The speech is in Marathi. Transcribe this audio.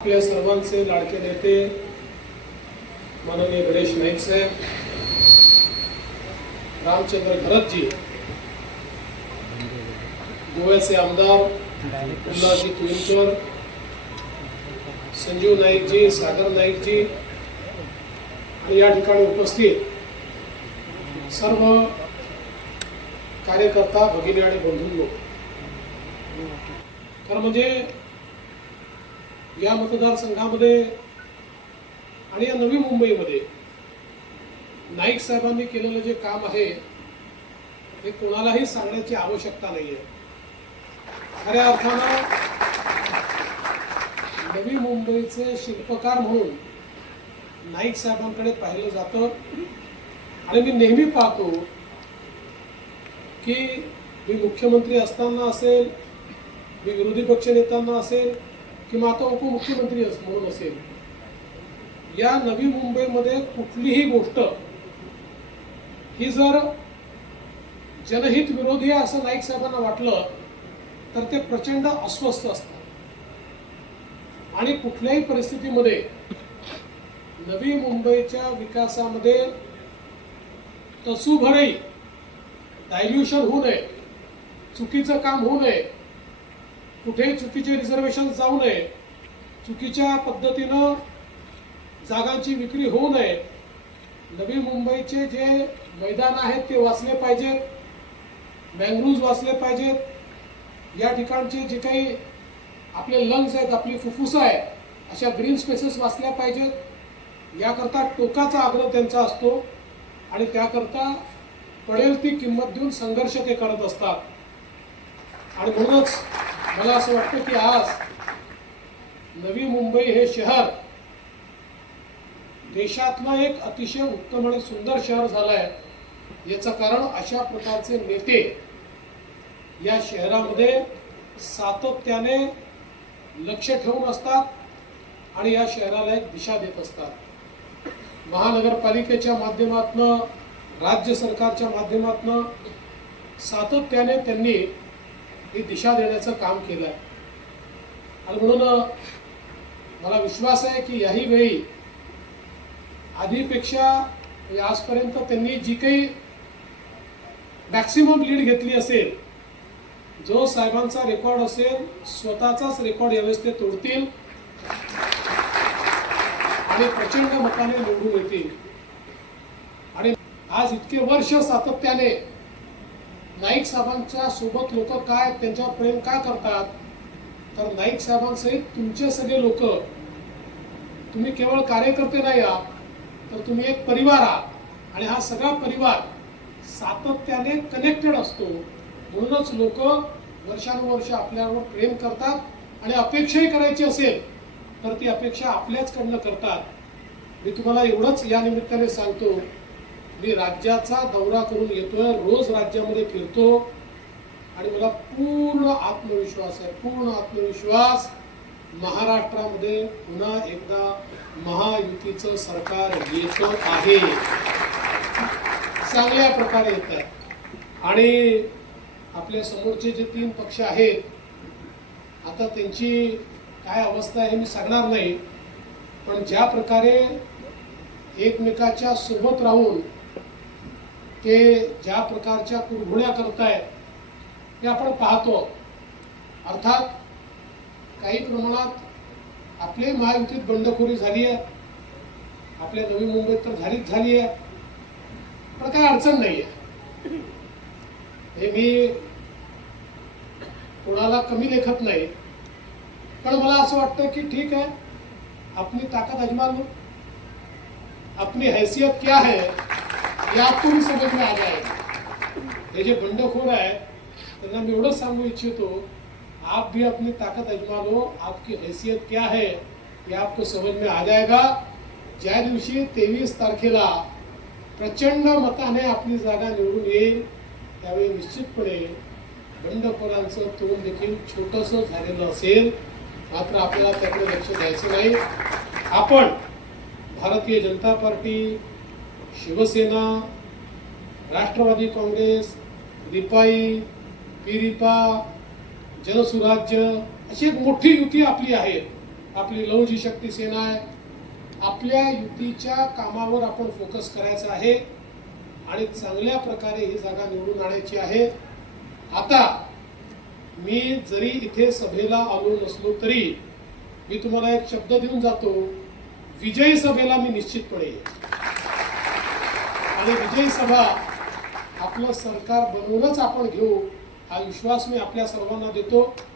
आपल्या सर्वांचे लाडके नेते माननीय गणेश नाईक साहेब रामचंद्र घरतजी गोव्याचे आमदार उल्हासजी तुळीकर संजीव नाईकजी सागर नाईकजी आणि या ठिकाणी उपस्थित सर्व कार्यकर्ता भगिनी आणि बंधूंनो. तर म्हणजे या मतदारसंघामध्ये आणि या नवी मुंबईमध्ये नाईक साहेबांनी केलेलं जे काम आहे हे कोणालाही सांगण्याची आवश्यकता नाही आहे खऱ्या अर्थानं नवी मुंबईचे शिल्पकार म्हणून नाईक साहेबांकडे पाहिलं जातं. आणि मी नेहमी पाहतो की मी मुख्यमंत्री असताना असेल मी विरोधी पक्षनेत्यांना असेल किंवा आता उपमुख्यमंत्री अस- म्हणून असेल. या नवी मुंबईमध्ये कुठलीही गोष्ट ही जर जनहित विरोधी आहे असं नाईक साहेबांना वाटलं तर ते प्रचंड अस्वस्थ असतात. आणि कुठल्याही परिस्थितीमध्ये नवी मुंबईच्या विकासामध्ये तसूभरही डायल्युशन होऊ नये चुकीचं काम होऊ नये कुठेही चुकीचे रिझर्वेशन जाऊ नये. चुकीच्या पद्धतीनं जागांची विक्री होऊ नये. नवी मुंबईचे जे मैदान आहेत ते वाचले पाहिजेत. मँग्रुव्ज वाचले पाहिजेत. या ठिकाणचे जे काही आपले लंग्स आहेत आपली फुफ्फुसं आहे अशा ग्रीन स्पेसेस वाचल्या पाहिजेत. याकरता टोकाचा आग्रह त्यांचा असतो आणि त्याकरता पडेल ती किंमत देऊन संघर्ष ते करत असतात. आणि म्हणूनच मला असं वाटतं की आज नवी मुंबई हे शहर देशातलं एक अतिशय उत्तम आणि सुंदर शहर झालं आहे याचं कारण अशा प्रकारचे नेते या शहरामध्ये सातत्याने लक्ष ठेवून असतात आणि या शहराला एक दिशा देत असतात. महानगरपालिकेच्या माध्यमातनं राज्य सरकारच्या माध्यमातनं सातत्याने त्यांनी ही दिशा देण्याचं काम केलं आहे आणि म्हणून मला विश्वास आहे की याही वेळी आधीपेक्षा आजपर्यंत त्यांनी जी काही मॅक्सिमम लीड घेतली असेल जो साहेबांचा रेकॉर्ड असेल स्वतःचाच रेकॉर्ड यावेळेस ते तोडतील आणि प्रचंड मताने निवडून येतील. आणि आज इतके वर्ष सातत्याने नाईक साहेबांच्या सोबत लोक काय त्यांच्यावर प्रेम का करतात? तर नाईक साहेबांसहित तुमचे सगळे लोक तुम्ही केवळ कार्यकर्ते नाही आहात तर तुम्ही एक परिवार आहात. आणि हा सगळा परिवार सातत्याने कनेक्टेड असतो. म्हणूनच लोक वर्षानुवर्ष आपल्यावर प्रेम करतात आणि अपेक्षाही करायची असेल तर ती अपेक्षा आपल्याचकडनं करतात. मी तुम्हाला एवढंच या निमित्ताने सांगतो. मी राज्याचा दौरा करून येतोय रोज राज्यामध्ये फिरतो. आणि मला पूर्ण आत्मविश्वास आहे पूर्ण आत्मविश्वास महाराष्ट्रामध्ये पुन्हा एकदा महायुतीचं सरकार येत आहे. चांगल्या प्रकारे येत आहे. आणि आपल्या समोरचे जे तीन पक्ष आहेत आता त्यांची काय अवस्था आहे हे मी सांगणार नाही. पण ज्या प्रकारे एकमेकाच्या सोबत राहून ते ज्या प्रकारच्या कुरघुड्या करतायत ते आपण पाहतो. अर्थात काही प्रमाणात आपले महायुतीत बंडखोरी झाली आहे आपल्या नवी मुंबईत तर झालीच झाली आहे पण काही अडचण नाही आहे हे मी कोणाला कमी लेखत नाही. पण मला असं वाटतं की ठीक आहे अपनी ताकद अजमा लो अपनी हैसियत क्या है ये आपको मी समझ में हे जे बंडखोर आहे त्यांना मी एवढंच सांगू इच्छितो आप भी अपनी ताकत अजमा लो आपकी हैसियत क्या है ये आपको समझ में आ जाएगा। ज्या दिवशी तेवीस तारखेला प्रचंड मताने आपली जागा निवडून येईल त्यावेळी निश्चितपणे बंडखोरांचं तोंड देखील छोटंसं झालेलं असेल. मात्र आपल्याला त्याकडे लक्ष द्यायचं नाही. आपण भारतीय जनता पार्टी शिवसेना राष्ट्रवादी काँग्रेस रिपाई पिरिपा जनसुराज्य अशी एक मोठी युती आपली आहे. आपली लवजी शक्ती सेना आहे. आपल्या युतीच्या कामावर आपण फोकस करायचा आहे. आणि चांगल्या प्रकारे ही जागा निवडून आणायची आहे. आता मी जरी इथे सभेला आलो नसलो तरी मी तुम्हाला एक शब्द देऊन जातो. विजयी सभेला मी निश्चितपणे आणि विजयी सभा आपलं सरकार बनवूनच आपण घेऊ हा विश्वास मी आपल्या सर्वांना देतो.